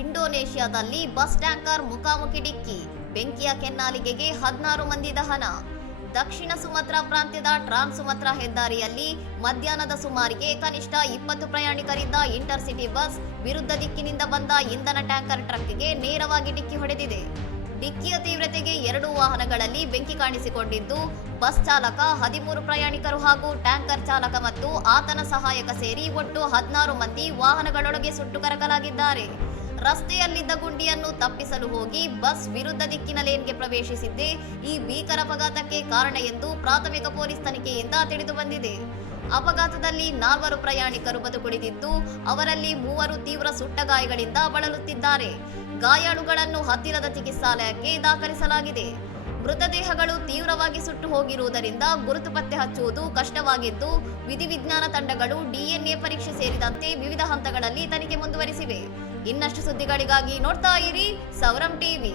ಇಂಡೋನೇಷ್ಯಾದಲ್ಲಿ bus tanker ಮುಖಾಮುಖಿ ಡಿಕ್ಕಿ, ಬೆಂಕಿಯ ಕೆನ್ನಾಲಿಗೆಗೆ 16 ಮಂದಿ ದಹನ. ದಕ್ಷಿಣ ಸುಮತ್ರಾ ಪ್ರಾಂತ್ಯದ ಟ್ರಾನ್ಸ್ ಸುಮತ್ರಾ ಹೆದ್ದಾರಿಯಲ್ಲಿ ಮಧ್ಯಾಹ್ನದ ಸುಮಾರಿಗೆ ಕನಿಷ್ಠ 20 ಪ್ರಯಾಣಿಕರಿದ್ದ ಇಂಟರ್ಸಿಟಿ ಬಸ್ ವಿರುದ್ಧ ದಿಕ್ಕಿನಿಂದ ಬಂದ ಇಂಧನ ಟ್ಯಾಂಕರ್ ಟ್ರಕ್ಗೆ ನೇರವಾಗಿ ಡಿಕ್ಕಿ ಹೊಡೆದಿದೆ. ಡಿಕ್ಕಿಯ ತೀವ್ರತೆಗೆ 2 ವಾಹನಗಳಲ್ಲಿ ಬೆಂಕಿ ಕಾಣಿಸಿಕೊಂಡಿದ್ದು, ಬಸ್ ಚಾಲಕ, 13 ಪ್ರಯಾಣಿಕರು ಹಾಗೂ ಟ್ಯಾಂಕರ್ ಚಾಲಕ ಮತ್ತು ಆತನ ಸಹಾಯಕ ಸೇರಿ ಒಟ್ಟು 16 ಮಂದಿ ವಾಹನಗಳೊಳಗೆ ಸುಟ್ಟು ಕರಕಲಾಗಿದ್ದಾರೆ. ರಸ್ತೆಯಲ್ಲಿದ್ದ ಗುಂಡಿಯನ್ನು ತಪ್ಪಿಸಲು ಹೋಗಿ ಬಸ್ ವಿರುದ್ಧ ದಿಕ್ಕಿನ ಲೇನ್ಗೆ ಪ್ರವೇಶಿಸಿದ್ದೇ ಈ ಭೀಕರ ಅಪಘಾತಕ್ಕೆ ಕಾರಣ ಎಂದು ಪ್ರಾಥಮಿಕ ಪೊಲೀಸ್ ತನಿಖೆಯಿಂದ ತಿಳಿದು ಬಂದಿದೆ. ಅಪಘಾತದಲ್ಲಿ 4 ಪ್ರಯಾಣಿಕರು ಬದುಕುಳಿದಿದ್ದು, ಅವರಲ್ಲಿ 3 ತೀವ್ರ ಸುಟ್ಟ ಗಾಯಗಳಿಂದ ಬಳಲುತ್ತಿದ್ದಾರೆ. ಗಾಯಾಳುಗಳನ್ನು ಹತ್ತಿರದ ಚಿಕಿತ್ಸಾಲಯಕ್ಕೆ ದಾಖಲಿಸಲಾಗಿದೆ. ಮೃತದೇಹಗಳು ತೀವ್ರವಾಗಿ ಸುಟ್ಟು ಹೋಗಿರುವುದರಿಂದ ಗುರುತು ಪತ್ತೆ ಹಚ್ಚುವುದು ಕಷ್ಟವಾಗಿದ್ದು, ವಿಧಿವಿಜ್ಞಾನ ತಂಡಗಳು ಡಿಎನ್ಎ ಪರೀಕ್ಷೆ ಸೇರಿದಂತೆ ವಿವಿಧ ಹಂತಗಳಲ್ಲಿ ತನಿಖೆ ಮುಂದುವರಿಸಿವೆ. ಇನ್ನಷ್ಟು ಸುದ್ದಿಗಳಿಗಾಗಿ ನೋಡ್ತಾ ಇರಿ ಸೌರಂ ಟಿವಿ.